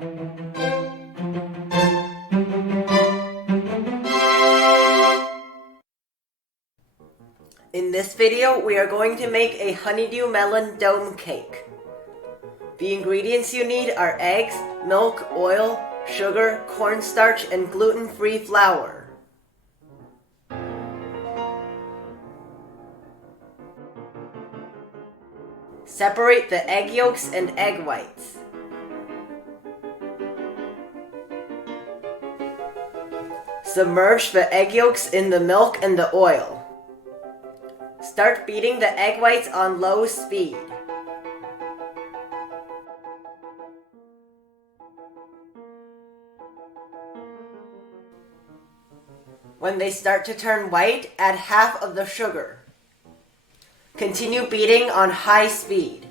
In this video, we are going to make a honeydew melon dome cake. The ingredients you need are eggs, milk, oil, sugar, cornstarch, and gluten-free flour. Separate the egg yolks and egg whites. Submerge the egg yolks in the milk and the oil. Start beating the egg whites on low speed. When they start to turn white, add half of the sugar. Continue beating on high speed.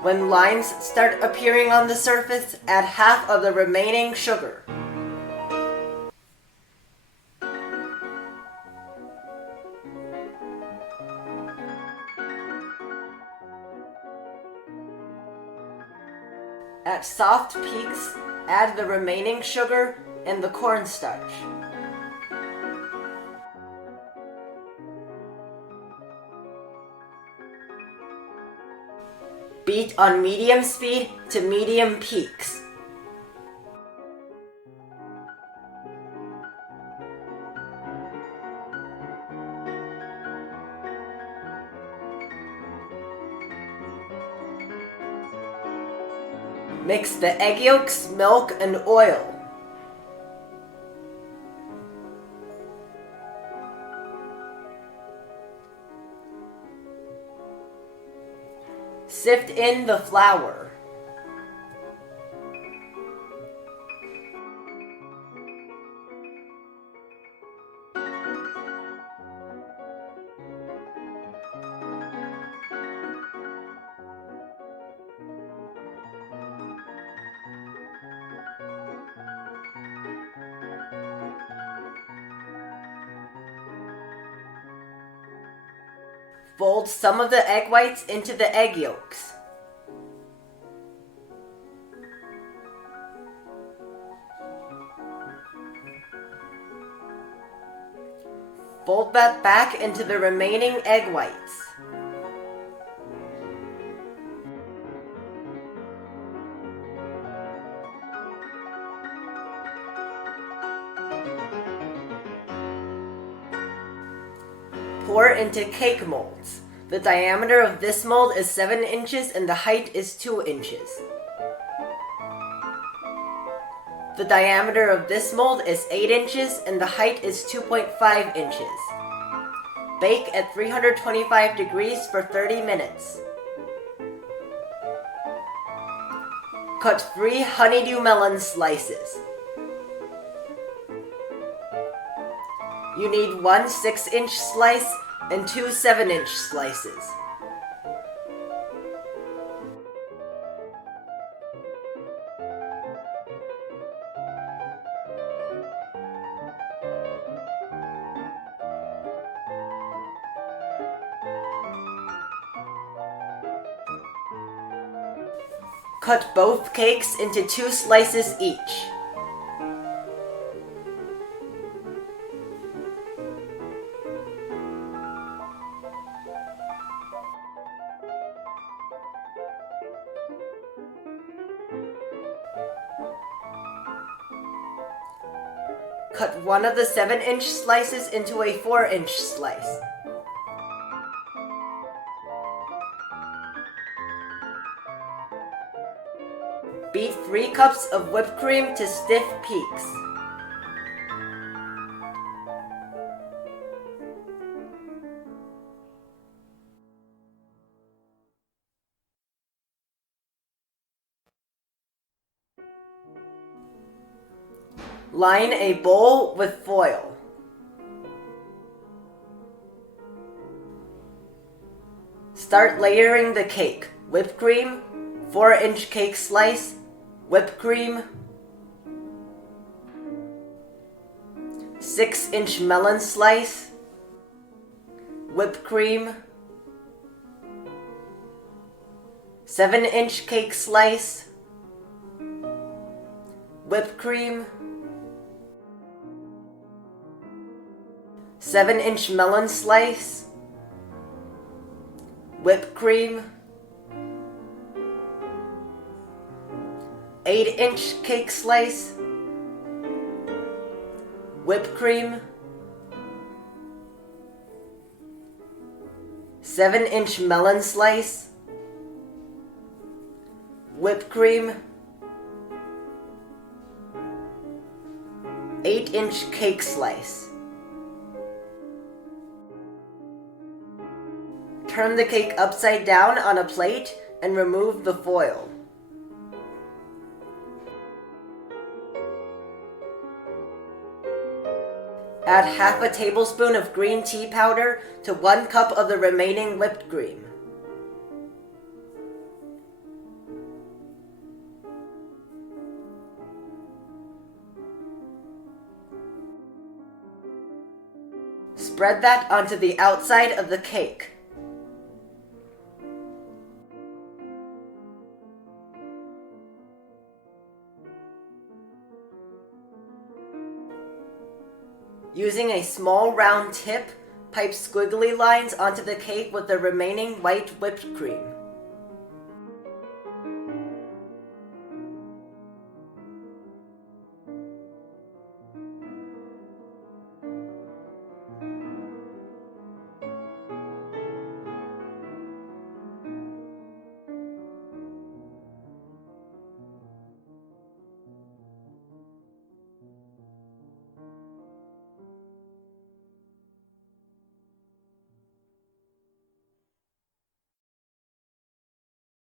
When lines start appearing on the surface, add half of the remaining sugar. At soft peaks, add the remaining sugar and the cornstarch. Beat on medium speed to medium peaks. Mix the egg yolks, milk, and oil. Sift in the flour. Fold some of the egg whites into the egg yolks. Fold that back into the remaining egg whites. Pour into cake molds. The diameter of this mold is 7 inches and the height is 2 inches. The diameter of this mold is 8 inches and the height is 2.5 inches. Bake at 325 degrees for 30 minutes. Cut 3 honeydew melon slices. You need 1 6-inch slice and 2 7-inch slices. Cut both cakes into 2 slices each. Cut one of the 7-inch slices into a 4-inch slice. Beat 3 cups of whipped cream to stiff peaks. Line a bowl with foil. Start layering the cake. Whipped cream, 4-inch cake slice, whipped cream, 6-inch melon slice, whipped cream, 7-inch cake slice, whipped cream, 7-inch melon slice, whipped cream, 8-inch cake slice, whipped cream, 7-inch melon slice, whipped cream, 8-inch cake slice. Turn the cake upside down on a plate and remove the foil. Add half a tablespoon of green tea powder to 1 cup of the remaining whipped cream. Spread that onto the outside of the cake. Using a small round tip, pipe squiggly lines onto the cake with the remaining white whipped cream.